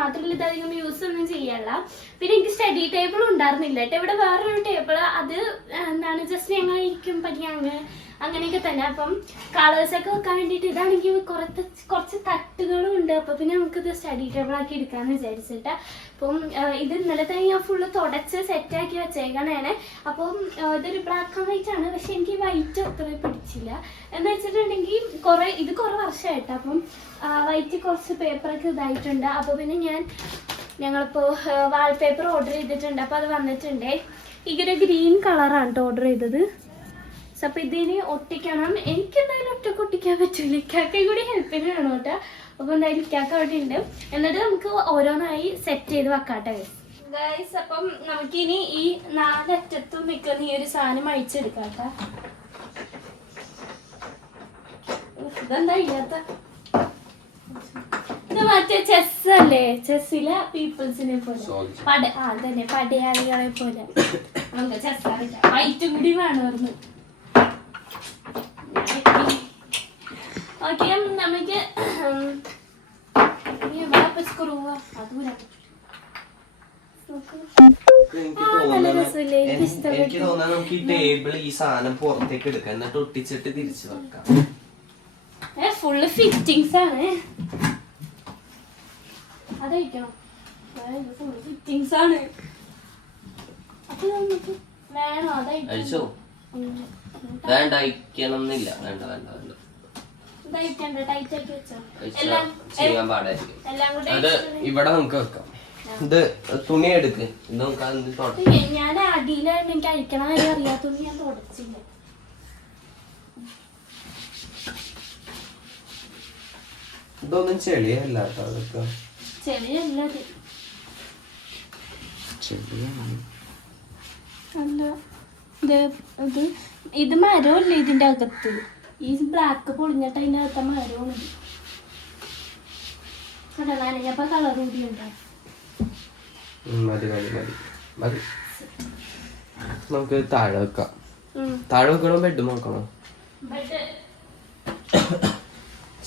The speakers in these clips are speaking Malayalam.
മാത്രമല്ല ഇതധികം യൂസ് ഒന്നും ചെയ്യല്ല. പിന്നെ എനിക്ക് സ്റ്റഡി ടേബിൾ ഉണ്ടായിരുന്നില്ല കേട്ടോ. ഇവിടെ വേറൊരു ടേബിൾ, അത് എന്താണ് ജസ്റ്റ് ഞങ്ങൾ ഇരിക്കും പഠിക്കാൻ അങ്ങനെയൊക്കെ തന്നെ. അപ്പം കളേഴ്സൊക്കെ വെക്കാൻ വേണ്ടിയിട്ട് ഇതാണെങ്കിൽ കുറച്ച് തട്ടുകളും ഉണ്ട്. അപ്പം പിന്നെ നമുക്കിത് സ്റ്റഡി ടേബിളാക്കി എടുക്കാമെന്ന് വിചാരിച്ചിട്ട്. അപ്പം ഇത് ഇന്നലെ തന്നെ ഞാൻ ഫുള്ള് തുടച്ച് സെറ്റാക്കി വെച്ചേക്കണേനെ. അപ്പം ഇതൊരു ബ്ലാക്ക് ആൻഡ് വൈറ്റ് ആണ്, പക്ഷെ എനിക്ക് വൈറ്റ് അത്ര പിടിച്ചില്ല. എന്ന് വെച്ചിട്ടുണ്ടെങ്കിൽ ഇത് കുറേ വർഷമായിട്ട്. അപ്പം വൈറ്റ് കുറച്ച് പേപ്പറൊക്കെ ഇതായിട്ടുണ്ട്. അപ്പോൾ പിന്നെ ഞങ്ങളിപ്പോൾ വാൾപേപ്പർ ഓർഡർ ചെയ്തിട്ടുണ്ട്. അപ്പോൾ അത് വന്നിട്ടുണ്ട്. ഇതൊരു ഗ്രീൻ കളറാണ് കേട്ടോ ഓർഡർ ചെയ്തത്. അപ്പോൾ ഇതിന് ഒട്ടിക്കണം. എനിക്കെന്തായാലും ഒറ്റക്ക് ഒട്ടിക്കാൻ പറ്റില്ല, ഇക്കാക്കയും കൂടി ഹെൽപ്പിന് വേണം കേട്ടോ. അപ്പോൾ എന്തായാലും ഇക്കാക്ക അവിടെ ഉണ്ട്. എന്നിട്ട് നമുക്ക് ഓരോന്നായി സെറ്റ് ചെയ്ത് വെക്കാട്ടെ ഗൈസ്. അപ്പം നമുക്കിനി ഈ 4 അറ്റത്തും നിൽക്കുന്ന ഈ ഒരു സാധനം അഴിച്ചെടുക്കാം കേട്ടോ. ഇതെന്താ ഇല്ലാത്ത ഇത് മറ്റേ ചെസ് അല്ലേ, ചെസ്സിലെ പീപ്പിൾസിനെ പോലെ തന്നെ പടയാളികളെ പോലെ നമുക്ക് ചെസ് അറിയാം. വൈറ്റും കൂടി വേണമായിരുന്നു. ഓക്കെ, നമുക്ക് എനിക്ക് തോന്നുന്നത് നമുക്ക് ഈ ടേബിൾ ഈ സാധനം പുറത്തേക്ക് എടുക്കാം, എന്നിട്ട് ഒട്ടിച്ചിട്ട് തിരിച്ചു വെക്കാം. ഫുള്ള് ഫിറ്റിങ്സ് ആണ്. അതയക്കണം, ഫുള്ള് ഫിറ്റിങ്സ് ആണ്. അപ്പൊ നമുക്ക് വേണോ അഴിച്ചോ? വേണ്ട, അയക്കണം എന്നില്ല. വേണ്ട വേണ്ട വേണ്ട, ചെയ്യാൻ പാടായിരിക്കും. അത് ഇവിടെ നമുക്ക് വെക്കാം. ഇത് തുണി എടുക്ക്, ഇത് നോക്കാം. ഞാൻ അടിയിലായിരുന്നു, എനിക്ക് അഴിക്കണ കാര്യം അറിയാത്തോണ്ട് ഞാൻ തുടച്ചില്ല. ഇതൊന്നും ചെളിയല്ല കേട്ടോ, അതൊക്കെ ചെളിയല്ല. ഇത് മരമല്ലേ ഇതിന്റെ അകത്ത്? ഈ ബ്ലാക്ക് പൊളിഞ്ഞിട്ട് അതിന്റെ അകത്ത മരമാണ്. നനഞ്ഞപ്പോ കളർ കൂടി ഉണ്ടാവും. നമുക്ക് താഴെ വെക്കാം. താഴെ വെക്കണോ ബെഡ് നോക്കണോ?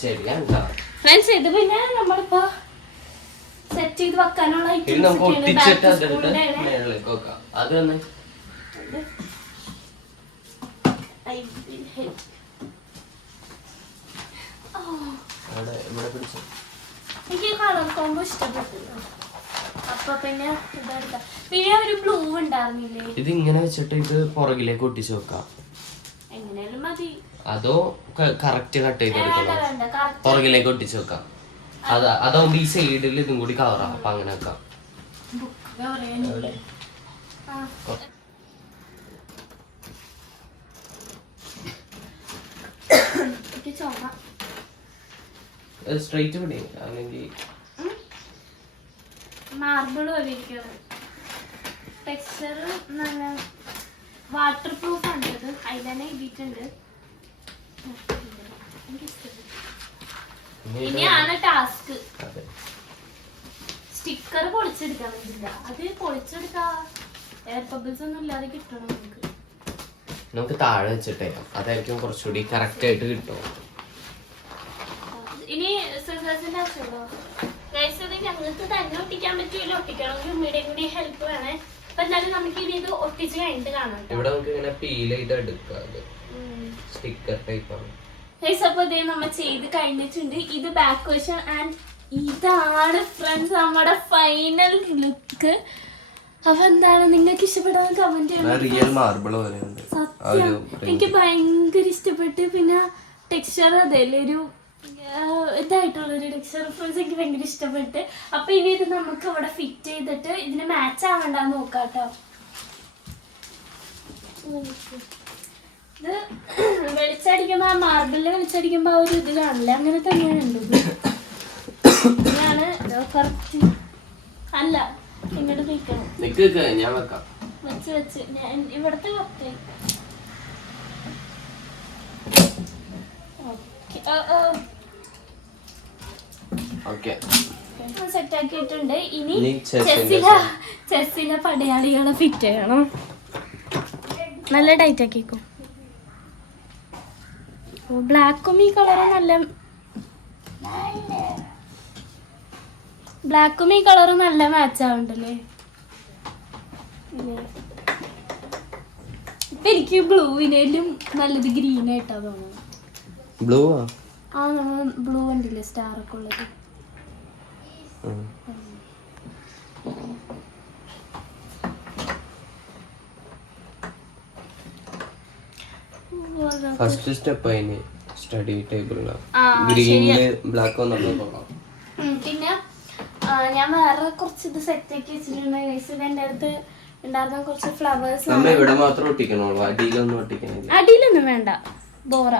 ശരിയാണ്. ഇത് പിന്നെ നമ്മളിപ്പോ സെറ്റ് ചെയ്ത് വെക്കാനുള്ള നമുക്ക് ഒട്ടിച്ചിട്ട് അതെടുത്ത് മേളിലേക്ക് വെക്കാം. അത് തന്നെ എനിക്ക് കളർ കോമ്പോ ഇഷ്ടപ്പെട്ടില്ല. അപ്പൊ പിന്നെ പിന്നെ ഒരു ബ്ലൂ ഉണ്ടായിരുന്നില്ലേ? ഇത് ഇങ്ങനെ വെച്ചിട്ട് ഇത് പുറകിലേക്ക് ഒട്ടിച്ച് വെക്കാം. എങ്ങനെയാലും മതി. അതോ കറക്റ്റ് കട്ട് ചെയ്തെടുക്കണം? പുറകിലേക്ക് ഒട്ടിച്ച് വെക്കാം. അതാവുമ്പോ ഈ സൈഡിൽ ഇതും കൂടി കവറാം. അപ്പൊ അങ്ങനെ വെക്കാം. സ്ട്രൈറ്റ് പിടി, അല്ലെങ്കിൽ മാർബിൾ ടെക്സ്ചർ നല്ല വാട്ടർ പ്രൂഫ് ആണ്. ഇത് അതിൽ തന്നെ എഴുതിയിട്ടുണ്ട്. ഇനിയാണ് ടാസ്ക്. സ്റ്റിക്കർ പൊളിച്ചെടുക്കാൻ പറ്റില്ല. അത് പൊളിച്ചെടുക്കാ എയർ ബബിൾസ് ഒന്നും ഇല്ലാതെ കിട്ടണം നമുക്ക് താഴെ വെച്ചിട്ടേ, അതായിരിക്കും കുറച്ചുകൂടി കറക്റ്റ് ആയിട്ട് കിട്ടും. ഇനി സിസേഴ്സിന്റെ ആവശ്യമുണ്ടോ? ഞങ്ങൾക്ക് തന്നെ ഒട്ടിക്കാൻ പറ്റില്ല. ഒട്ടിക്കണമെങ്കിൽ ഉമ്മയുടെ കൂടി ഹെൽപ്പ് വേണേ. അപ്പൊ എന്നാലും നമുക്ക് ഇനി ഇത് ഒട്ടിച്ച് കഴിഞ്ഞിട്ട് കാണാം. ഇവിടെ നമുക്ക് ഇങ്ങനെ പീൽ ചെയ്ത് എടുക്കാം. സ്റ്റിക്കർ ടൈപ്പ് ആണ്. അപ്പൊ ഇതേ നമ്മൾ ചെയ്ത് കഴിഞ്ഞിട്ടുണ്ട്. ഇത് ബാക്ക് വശം. ആൻഡ് ഇതാണ് ഫ്രണ്ട്സ് നമ്മുടെ ഫൈനൽ ലുക്ക്. അപ്പൊ എന്താണ് നിങ്ങൾക്ക് ഇഷ്ടപ്പെടാൻ കമന്റ് ചെയ്യണം. സത്യം എനിക്ക് ഭയങ്കര ഇഷ്ടപ്പെട്ട്. പിന്നെ ടെക്സ്ചർ അതല്ലേ ഒരു ഇതായിട്ടുള്ളൊരു ടെക്സ്ചർ ഫ്രണ്ട്സ് എനിക്ക് ഭയങ്കര ഇഷ്ടപ്പെട്ട്. അപ്പൊ ഇനി ഇത് നമുക്ക് അവിടെ ഫിറ്റ് ചെയ്തിട്ട് ഇതിന് മാച്ച് ആവണ്ടെന്ന് നോക്കാട്ടോ. ഇത് വെളിച്ചടിക്കുമ്പോ ആ മാർബിളില് വെളിച്ചടിക്കുമ്പോ ആ ഒരു ഇത് കാണില്ല, അങ്ങനെ തന്നെയാണ് ഉള്ളത്. ഇതാണ് കുറച്ച് അല്ല ഇങ്ങോട്ട് നിൽക്കണം. ഞാൻ വെക്കാം. വെച്ച് ഞാൻ ഇവിടത്തെ സെറ്റ് ആക്കിയിട്ടുണ്ട്. ഇനി ചെസ്സിലെ പടയാളികളെ ഫിറ്റ് ചെയ്യണം. നല്ല ടൈറ്റ് ആക്കിക്കോ. ബ്ലാക്കും ഈ കളറും നല്ല ബ്ലാക്കും ഈ കളറും നല്ല മാച്ച് ആവുണ്ടല്ലേ. ഇപ്പൊ എനിക്ക് ബ്ലൂവിനേലും നല്ലത് ഗ്രീൻ ആയിട്ടാ തോന്നുന്നത്. ബ്ലൂ ആ നമ്മൾ ബ്ലൂ കണ്ടില്ലേ സ്റ്റാർ ഒക്കെ ഉള്ളത്. ഫസ്റ്റ് സ്റ്റെപ്പ് അതിന് സ്റ്റഡി ടേബിളില് ഗ്രീനില് ബ്ലാക്ക് വന്നപ്പോ. പിന്നെ ഞാൻ വേറെ കുറച്ച് ഇത് സെറ്റ് ആക്കി വെച്ചിട്ടുണ്ട്. എന്റെ അടുത്ത് ഉണ്ടായിരുന്ന കുറച്ച് ഫ്ലവേഴ്സ്. ഇവിടെ മാത്രം ഒട്ടിക്കണോളൂ, അടിയിലൊന്നും ഒട്ടിക്കണില്ല. അടിയിലൊന്നും വേണ്ട, ബോറ.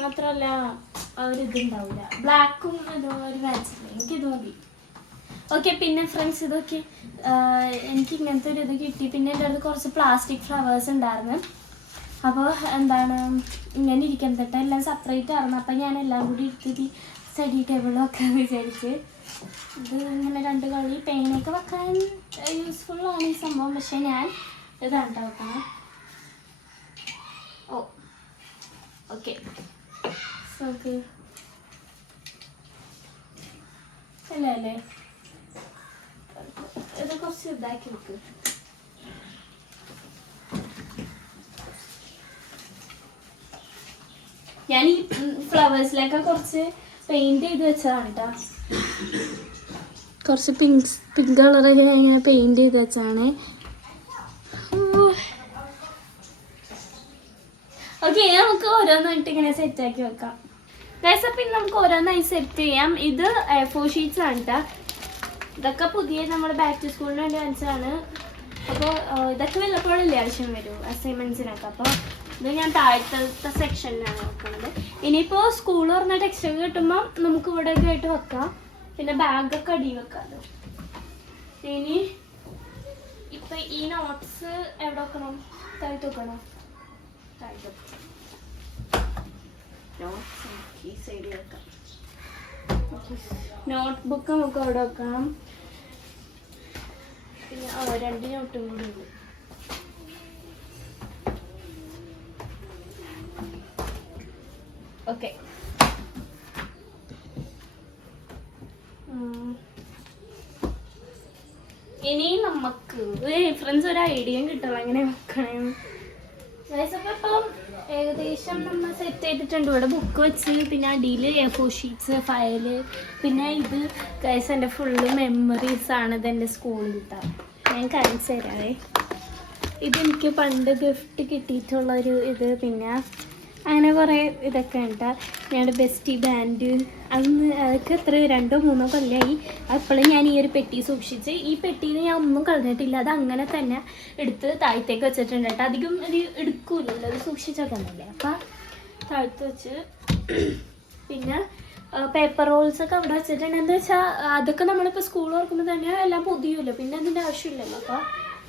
മാത്രല്ല ഒരിതുണ്ടാവില്ല, ബ്ലാക്കും ഒരു മാച്ചില്ല, എനിക്കിത് മതി. ഓക്കെ. പിന്നെ ഫ്രണ്ട്സ് ഇതൊക്കെ എനിക്ക് ഇങ്ങനത്തെ ഒരു ഇത് കിട്ടി. പിന്നെ എൻ്റെ അടുത്ത് കുറച്ച് പ്ലാസ്റ്റിക് ഫ്ലവേഴ്സ് ഉണ്ടായിരുന്നു. അപ്പോൾ എന്താണ് ഇങ്ങനെ ഇരിക്കാൻ തൊട്ട് എല്ലാം സെപ്പറേറ്റ് ആയിരുന്നു. അപ്പം ഞാൻ എല്ലാം കൂടി എടുത്തിട്ട് സ്റ്റഡി ടേബിളും ഒക്കെ വിചാരിച്ച്. ഇത് ഇങ്ങനെ 2 കളി പെയിനൊക്കെ വെക്കാൻ യൂസ്ഫുള്ളാണ് ഈ സംഭവം. പക്ഷെ ഞാൻ ഇതാണ് വെക്കണം. ഓ ഓക്കെ. ഓക്കെ അല്ലേ അല്ലേ, ഇത് കുറച്ച് ഇതാക്കി വെക്ക്. ഞാൻ ഈ ഫ്ലവേഴ്സിലൊക്കെ കുറച്ച് പെയിന്റ് ചെയ്ത് വെച്ചതാണ് കേട്ടോ. കുറച്ച് പിങ്ക് കളറൊക്കെ ഞാൻ ഇങ്ങനെ പെയിന്റ് ചെയ്ത് വെച്ചാണ്. ഓക്കെ, നമുക്ക് ഓരോന്നായിട്ട് ഇങ്ങനെ സെറ്റ് ആക്കി വെക്കാം. പിന്നെ നമുക്ക് ഓരോന്നായി സെറ്റ് ചെയ്യാം. ഇത് A4 ഷീറ്റ്സ് ആണ് കേട്ടോ. ഇതൊക്കെ പുതിയ നമ്മുടെ ബാക്ക് ടു സ്കൂളിന് വേണ്ടി വാങ്ങിച്ചതാണ്. അപ്പോൾ ഇതൊക്കെ വല്ലപ്പോഴല്ലേ ആവശ്യം വരൂ അസൈൻമെന്റ്സിനൊക്കെ. അപ്പോൾ ഇത് ഞാൻ താഴത്തെ സെക്ഷനിലാണ് വെക്കുന്നത്. ഇനിയിപ്പോൾ സ്കൂൾ പറഞ്ഞ ടെക്സ്റ്റ് കിട്ടുമ്പോൾ നമുക്ക് ഇവിടെയൊക്കെ ആയിട്ട് വെക്കാം. പിന്നെ ബാഗൊക്കെ അടി വെക്കാമല്ലോ. ഇനി ഇപ്പം ഈ നോട്ട്സ് എവിടെ വെക്കണം? താഴത്ത് വെക്കണം. താഴത്ത് നോട്ട്സ് ഈ സൈഡിൽ വെക്കാം. നോട്ട് ബുക്ക് നമുക്ക് അവിടെ വെക്കണം. പിന്നെ 2 നോട്ടും കൂടി ഉണ്ട്. ഓക്കെ. ഇനി നമുക്ക് ഫ്രണ്ട്സ് ഒരു ഐഡിയയും കിട്ടണം എങ്ങനെ വെക്കണേന്ന്. ഇപ്പം ഏകദേശം നമ്മൾ സെറ്റ് ചെയ്തിട്ടുണ്ട്. ഇവിടെ ബുക്ക് വെച്ച് പിന്നെ അടിയിൽ A4 ഷീറ്റ്സ്, ഫയല്. പിന്നെ ഇത് ഗൈസ് എൻ്റെ ഫുള്ള് മെമ്മറീസ് ആണ്. ഇതെൻ്റെ സ്കൂളിൽ കിട്ടാം. ഞാൻ കാണിച്ചു തരാവേ. ഇതെനിക്ക് പണ്ട് ഗിഫ്റ്റ് കിട്ടിയിട്ടുള്ളൊരു ഇത്. പിന്നെ അങ്ങനെ കുറേ ഇതൊക്കെ ഉണ്ട്. ഞങ്ങളുടെ ബെസ്റ്റി ബാൻഡ് അതൊക്കെ എത്ര 2-3 കൊല്ലമായി. അപ്പോഴും ഞാൻ ഈ ഒരു പെട്ടി സൂക്ഷിച്ച്, ഈ പെട്ടിയിൽ ഞാൻ ഒന്നും കളഞ്ഞിട്ടില്ല. അത് അങ്ങനെ തന്നെ എടുത്ത് താഴത്തേക്ക് വെച്ചിട്ടുണ്ട് കേട്ടോ. അധികം ഒരു എടുക്കൂലല്ലോ, അത് സൂക്ഷിച്ചൊക്കെ ഉണ്ടല്ലേ. അപ്പം താഴത്ത് വെച്ച് പിന്നെ പേപ്പർ റോൾസൊക്കെ അവിടെ വെച്ചിട്ടുണ്ട്. എന്താ വെച്ചാൽ അതൊക്കെ നമ്മളിപ്പോൾ സ്കൂൾ തുറക്കുമ്പോൾ തന്നെ എല്ലാം പൊതിയുമല്ലോ, പിന്നെ അതിൻ്റെ ആവശ്യമില്ലല്ലോ. അപ്പോൾ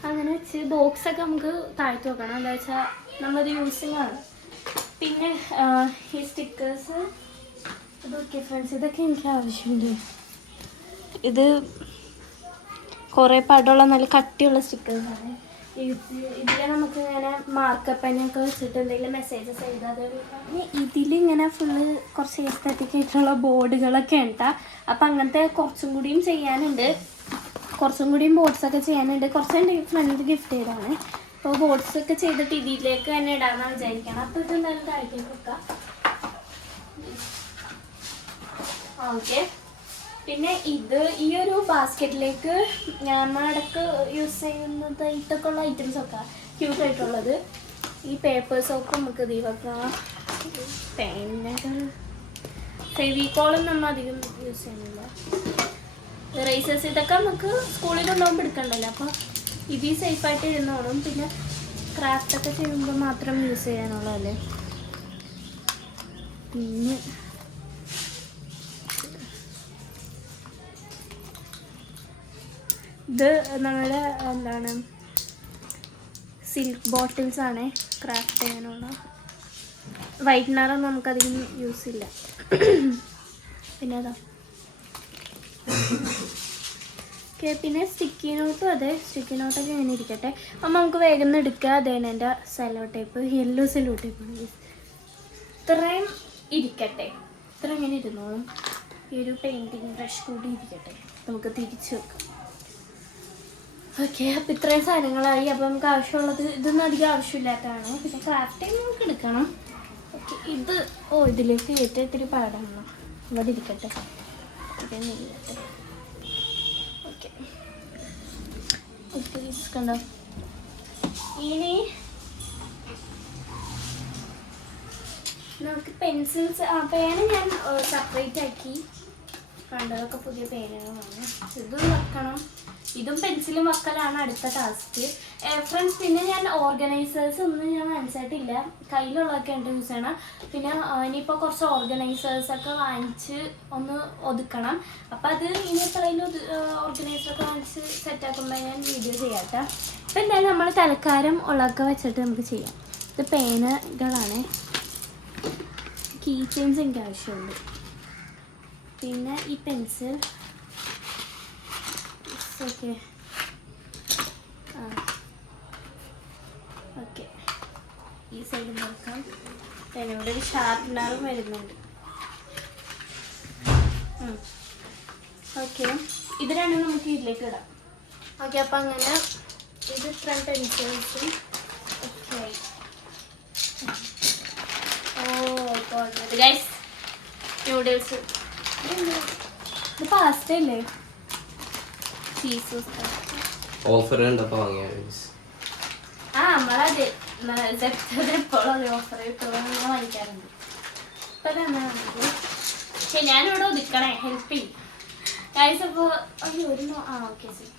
അങ്ങനെ വെച്ച് ബോക്സൊക്കെ നമുക്ക് താഴത്ത് വെക്കണം. എന്താ വെച്ചാൽ നമ്മളത് യൂസിങ് ആണ്. പിന്നെ ഈ സ്റ്റിക്കേഴ്സ് ഇതൊക്കെ ഫ്രണ്ട്സ്, ഇതൊക്കെ എനിക്ക് ആവശ്യമുണ്ട്. ഇത് കുറേ പടമുള്ള നല്ല കട്ടിയുള്ള സ്റ്റിക്കേഴ്സാണ്. ഇതിൽ നമുക്ക് ഇങ്ങനെ മാർക്കപ്പനൊക്കെ വെച്ചിട്ട് എന്തെങ്കിലും മെസ്സേജസ് എഴുതാതെ. ഇതിലിങ്ങനെ ഫുള്ള് കുറച്ച് എസ്തറ്റിക് ആയിട്ടുള്ള ബോർഡുകളൊക്കെ ഉണ്ട്. അപ്പം അങ്ങനത്തെ കുറച്ചും കൂടിയും ചെയ്യാനുണ്ട്. കുറച്ചും കൂടിയും ബോർഡ്സൊക്കെ ചെയ്യാനുണ്ട്. കുറച്ച് എൻ്റെ ഫ്രണ്ട് ഗിഫ്റ്റ് ചെയ്താണ്. അപ്പോൾ ബോർഡ്സൊക്കെ ചെയ്തിട്ട് ഇതിലേക്ക് തന്നെ ഇടാമെന്നാണ് വിചാരിക്കണം. അപ്പോൾ ഇത് എന്തായാലും താഴത്തേക്ക് വെക്കാം. ഓക്കെ. പിന്നെ ഇത് ഈ ഒരു ബാസ്ക്കറ്റിലേക്ക് ഞാൻ ഇടയ്ക്ക് യൂസ് ചെയ്യുന്നത് ഇതൊക്കെ ഉള്ള ഐറ്റംസൊക്കെ ക്യൂട്ടായിട്ടുള്ളത്. ഈ പേപ്പേഴ്സൊക്കെ നമുക്ക് ഇത് വെക്കാം. പെന്നൊക്കെ ഫെവിക്കോളും നമ്മൾ അധികം യൂസ് ചെയ്യുന്നില്ല. ഇറേസേഴ്സ് ഇതൊക്കെ നമുക്ക് സ്കൂളിൽ കൊണ്ടുപോകുമ്പോൾ എടുക്കണ്ടല്ലോ. അപ്പോൾ ഇത് സേഫായിട്ട് ഇരുന്നോളും. പിന്നെ ക്രാഫ്റ്റൊക്കെ ചെയ്യുമ്പോൾ മാത്രം യൂസ് ചെയ്യാനുള്ളതല്ലേ. പിന്നെ ഇത് നമ്മുടെ എന്താണ് സിൽക്ക് ബോട്ടിൽസ് ആണ് ക്രാഫ്റ്റ് ചെയ്യാനുള്ള. വൈറ്റ്നറൊന്നും നമുക്കധികം യൂസ് ഇല്ല. പിന്നെ അതാ ഓക്കെ. പിന്നെ സ്റ്റിക്കി നോട്ടും അതെ, സ്റ്റിക്കി നോട്ടൊക്കെ ഇങ്ങനെ ഇരിക്കട്ടെ. അപ്പം നമുക്ക് വേഗം എടുക്കുക. അതേനെ എൻ്റെ സെല്ലോ ടേപ്പ്, യെല്ലോ സെല്ലോ ടേപ്പാണ്. ഇത്രയും ഇരിക്കട്ടെ, ഇത്ര ഇങ്ങനെ ഇരുന്നോളും. ഈ ഒരു പെയിൻറ്റിങ് ബ്രഷ് കൂടി ഇരിക്കട്ടെ, നമുക്ക് തിരിച്ചു വെക്കാം. ഓക്കെ, അപ്പം ഇത്രയും സാധനങ്ങളായി. അപ്പം നമുക്ക് ആവശ്യമുള്ളത് ഇതൊന്നും അധികം ആവശ്യമില്ലാത്തതാണ്. പിന്നെ ക്രാഫ്റ്റ് നമുക്ക് എടുക്കണം. ഓക്കെ, ഇത് ഇതിലേക്ക് ഏറ്റവും ഇത്തിരി പാടാണല്ലോ, ഇവിടെ ഇരിക്കട്ടെ, ഇതൊന്നും ഇരിക്കട്ടെ. ഓക്കെ, കണ്ടോ. ഇനി നമുക്ക് പെൻസിൽസ്, പേന ഞാൻ സെപ്പറേറ്റ് ആക്കി. കണ്ടതൊക്കെ പുതിയ പേനകളാണ്. ഇതും വെക്കണം, ഇതും പെൻസിലും വെക്കലാണ് അടുത്ത ടാസ്ക്. ഫ്രണ്ട്സ്, പിന്നെ ഞാൻ ഓർഗനൈസേഴ്സ് ഒന്നും ഞാൻ മനസ്സിലായിട്ടില്ല, കയ്യിലുള്ളതൊക്കെ ഉണ്ട് യൂസ് ചെയ്യണം. പിന്നെ ഇനിയിപ്പോൾ കുറച്ച് ഓർഗനൈസേഴ്സൊക്കെ വാങ്ങിച്ച് ഒന്ന് ഒതുക്കണം. അപ്പം അത് ഇനി എത്രയും ഓർഗനൈസറൊക്കെ വാങ്ങിച്ച് സെറ്റാക്കുമ്പോൾ ഞാൻ വീഡിയോ ചെയ്യാം കേട്ടോ. അപ്പം എന്തായാലും നമ്മൾ തൽക്കാലം ഉള്ളതൊക്കെ വെച്ചിട്ട് നമുക്ക് ചെയ്യാം. ഇത് പേനകളാണ്, കീ ചെയിൻസ് എനിക്ക് ആവശ്യമുണ്ട്. പിന്നെ ഈ പെൻസിൽ, ഓക്കെ ഓക്കെ, ഈ സൈഡ് നോക്കാം. എന്നോട് ഒരു ഷാർപ്പ്നറും വരുന്നുണ്ട്. ഓക്കെ, ഇത് രണ്ടും നമുക്ക് ഇതിലേക്ക് ഇടാം. ഓക്കെ, അപ്പം അങ്ങനെ ഇത് ഇത്രയും പെൻസിൽസും ഓക്കെ. ഗൈസ്, നൂഡിൽസ്, ഇത് പാസ്ത അല്ലേ? ചീസ് ഓഫർ കണ്ടപ്പോൾ വാങ്ങിയ. നമ്മളത് എപ്പോഴും ഓഫർ കിട്ടുമ്പോൾ വാങ്ങിക്കാറുണ്ട്. ഇപ്പം പക്ഷെ ഞാനിവിടെ ഒതുക്കണേ, ഹെൽപ്പ് ചെയ്യും ഗൈസ്. അപ്പോൾ ഓക്കെ ശരി.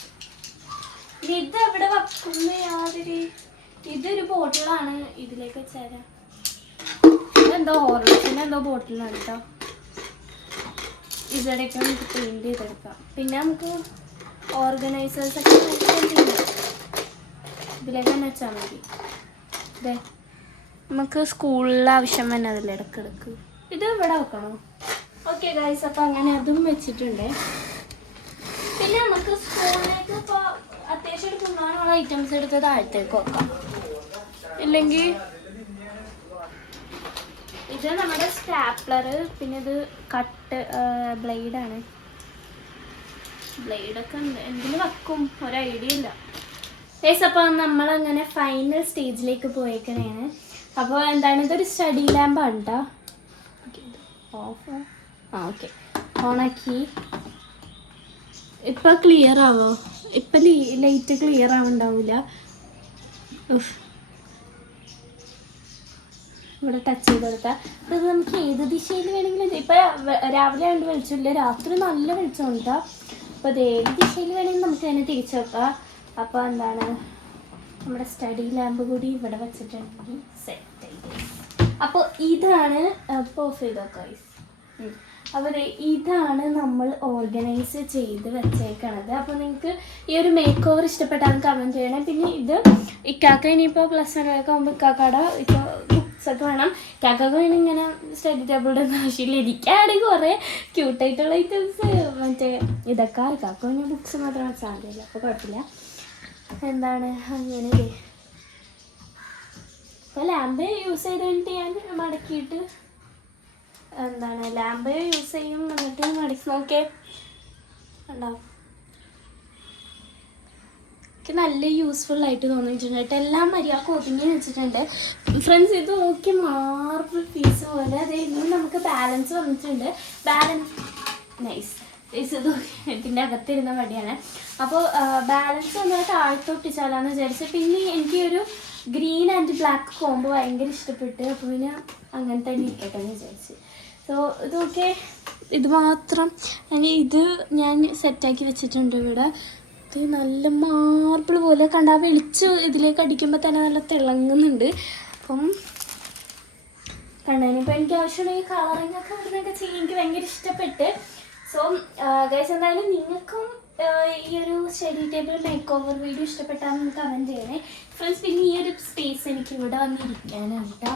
ഇനി ഇത് എവിടെ വെക്കുന്ന യാതൊരു, ഇതൊരു ബോട്ടിലാണ്, ഇതിലേക്ക് വെച്ചാൽ ഇതെന്തോ ഹോർലിക്സിൻ്റെ എന്തോ ബോട്ടിലാണ് കേട്ടോ. ഇതിടയ്ക്ക് നമുക്ക് പെയിൻറ്റ് ചെയ്തെടുക്കാം. പിന്നെ നമുക്ക് ഓർഗനൈസേഴ്സൊക്കെ ഇതിലേക്ക് തന്നെ വെച്ചാൽ മതി. അതെ, നമുക്ക് സ്കൂളിൽ ആവശ്യം തന്നെ അതിൽ ഇടയ്ക്കിടക്ക് ഇത് ഇവിടെ വെക്കണോ? ഓക്കെ ഗൈസ്, അപ്പം അങ്ങനെ അതും വെച്ചിട്ടുണ്ട്. പിന്നെ നമുക്ക് സ്കൂളിലേക്ക് ഇപ്പോൾ അത്യാവശ്യം കൊണ്ടുപോകാനുള്ള ഐറ്റംസ് എടുത്ത് താഴത്തേക്ക് വെക്കാം. ഇല്ലെങ്കിൽ ഇത് നമ്മുടെ സ്റ്റാപ്ലർ, പിന്നെ ഇത് കട്ട് ബ്ലേഡാണ്. ബ്ലേഡൊക്കെ ഉണ്ട്, എന്തിനു വെക്കും ഒരു ഐഡിയ ഇല്ല ഗൈസ്. അപ്പോൾ നമ്മളങ്ങനെ ഫൈനൽ സ്റ്റേജിലേക്ക് പോയേക്കണേണ്. അപ്പോൾ എന്താണ്, ഇതൊരു സ്റ്റഡി ലാമ്പാണ് കേട്ടോ. ഓഫ് ഓക്കെ, ഓണാക്കി. ഇപ്പം ക്ലിയർ ആവോ? ഇപ്പം ലൈറ്റ് ക്ലിയർ ആവുന്നുണ്ടാവില്ല. ഇവിടെ ടച്ച് ചെയ്ത് കൊടുത്താൽ ഇത് നമുക്ക് ഏത് ദിശയിൽ വേണമെങ്കിലും, ഇപ്പം രാവിലെ ആയതുകൊണ്ട് വെളിച്ചമില്ല, രാത്രി നല്ല വെളിച്ചം കേട്ടോ. അപ്പോൾ അത് ഏത് ദിശയിൽ വേണമെങ്കിലും നമുക്ക് തന്നെ തിരിച്ചു വെക്കാം. അപ്പോൾ എന്താണ്, നമ്മുടെ സ്റ്റഡി ലാമ്പ് കൂടി ഇവിടെ വെച്ചിട്ടുണ്ടെങ്കിൽ സെറ്റ് ആയി. അപ്പോൾ ഇതാണ് ഓഫ് ചെയ്തൊക്കെ. അപ്പോൾ ഇതാണ് നമ്മൾ ഓർഗനൈസ് ചെയ്ത് വെച്ചേക്കണത്. അപ്പോൾ നിങ്ങൾക്ക് ഈ ഒരു മേക്ക് ഓവർ ഇഷ്ടപ്പെട്ടാൽ കമൻറ്റ് ചെയ്യണേ. പിന്നെ ഇത് ഇക്കാക്ക ഇനിയിപ്പോൾ പ്ലസ് 1 ആകുമ്പോൾ ഇക്കാക്കയുടെ ഇപ്പോൾ ബുക്സൊക്കെ വേണം. ഇക്കാക്കൊക്കെ വേണം ഇങ്ങനെ സ്റ്റഡി ടേബിളുടെ ആവശ്യമില്ല. എനിക്കാണെങ്കിൽ കുറേ ക്യൂട്ടായിട്ടുള്ള ഐറ്റംസ് മറ്റേ ഇതൊക്കെ ഇക്കാക്ക പിന്നെ ബുക്സ് മാത്രം വെച്ചാൽ മതിയല്ലോ, അപ്പോൾ കുഴപ്പമില്ല. എന്താണ് അങ്ങനെ ഇപ്പോൾ ലാമ്പ് യൂസ് ചെയ്ത് കഴിഞ്ഞിട്ട് ഞാൻ മടക്കിയിട്ട് എന്താണ് ലാമ്പ് യൂസ് ചെയ്യും, എന്നിട്ട് മടക്കി നോക്കേ ഉണ്ടാവും. എനിക്ക് നല്ല യൂസ്ഫുൾ ആയിട്ട് തോന്നിയിട്ടുണ്ട് കേട്ടോ. എല്ലാം മര്യാദ ഒതുങ്ങി വെച്ചിട്ടുണ്ട് ഫ്രണ്ട്സ്. ഇത് നോക്കി മാർബിൾ പീസ് പോലെ അതെ. ഇനി നമുക്ക് ബാലൻസ് വന്നിട്ടുണ്ട്. Balance nice. ഇത് ഇതിൻ്റെ അകത്തിരുന്ന വടിയാണ്. അപ്പോൾ ബാലൻസ് വന്നിട്ട് താഴ്ത്തൊട്ടിച്ചാലാന്ന് വിചാരിച്ചു. പിന്നെ എനിക്ക് ഒരു ഗ്രീൻ ആൻഡ് ബ്ലാക്ക് കോംബോ ഭയങ്കര ഇഷ്ടപ്പെട്ട്, അപ്പോൾ പിന്നെ അങ്ങനെ തന്നെ ഇരിക്കട്ടെ എന്ന് വിചാരിച്ച്. സോ ഇതൊക്കെ ഇത് മാത്രം ഇത് ഞാൻ സെറ്റാക്കി വെച്ചിട്ടുണ്ട് ഇവിടെ. ഇത് നല്ല മാർബിൾ പോലെ കണ്ടാൽ വെളിച്ച് ഇതിലേക്ക് അടിക്കുമ്പോൾ തന്നെ നല്ല തിളങ്ങുന്നുണ്ട്. അപ്പം കണ്ടതിനിപ്പോൾ എനിക്ക് ആവശ്യമുള്ള കളറിങ് ഒക്കെ ഇവിടുന്നൊക്കെ ചെയ്യാൻ എനിക്ക് ഭയങ്കര ഇഷ്ടപ്പെട്ട്. സോ ഗൈസ്, എന്തായാലും നിങ്ങൾക്കും ഈ ഒരു study table make over video ഇഷ്ടപ്പെട്ടാൽ കമൻറ്റ് ചെയ്യണേ ഫ്രണ്ട്സ്. പിന്നെ ഈ ഒരു സ്പേസ് എനിക്ക് ഇവിടെ വന്നിരിക്കാനാണ് കേട്ടോ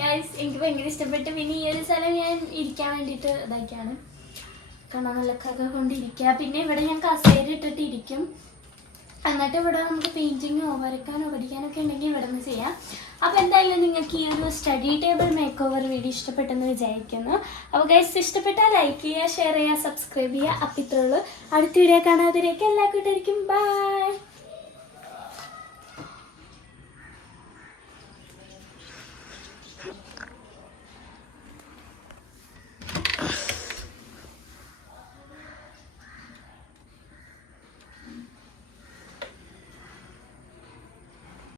ഗൈസ്. എനിക്ക് ഭയങ്കര ഇഷ്ടപ്പെട്ട്. പിന്നെ ഈ ഒരു സ്ഥലം ഞാൻ ഇരിക്കാൻ വേണ്ടിയിട്ട് ഇതാക്കിയാണ്. കാണാൻ നല്ല കഥ കൊണ്ടിരിക്കുക. പിന്നെ ഇവിടെ ഞാൻ കസേര ഇട്ടിട്ട് ഇരിക്കും. എന്നിട്ട് ഇവിടെ നമുക്ക് പെയിൻറ്റിങ്ങോ വരയ്ക്കാനോ പഠിക്കാനോ ഒക്കെ ഉണ്ടെങ്കിൽ ഇവിടെ നിന്ന് ചെയ്യാം. അപ്പോൾ എന്തായാലും നിങ്ങൾക്ക് ഈ ഒരു study table make over video ഇഷ്ടപ്പെട്ടെന്ന് വിചാരിക്കുന്നു. അപ്പോൾ ഗൈസ് ഇഷ്ടപ്പെട്ടാൽ ലൈക്ക് ചെയ്യുക, ഷെയർ ചെയ്യുക, സബ്സ്ക്രൈബ് ചെയ്യുക. അപ്പോൾ ഇത്രയുള്ളൂ. അടുത്ത വീഡിയോ കാണാതിരിക്കുക. എല്ലാ കൂട്ടുകാർക്കും ബൈ.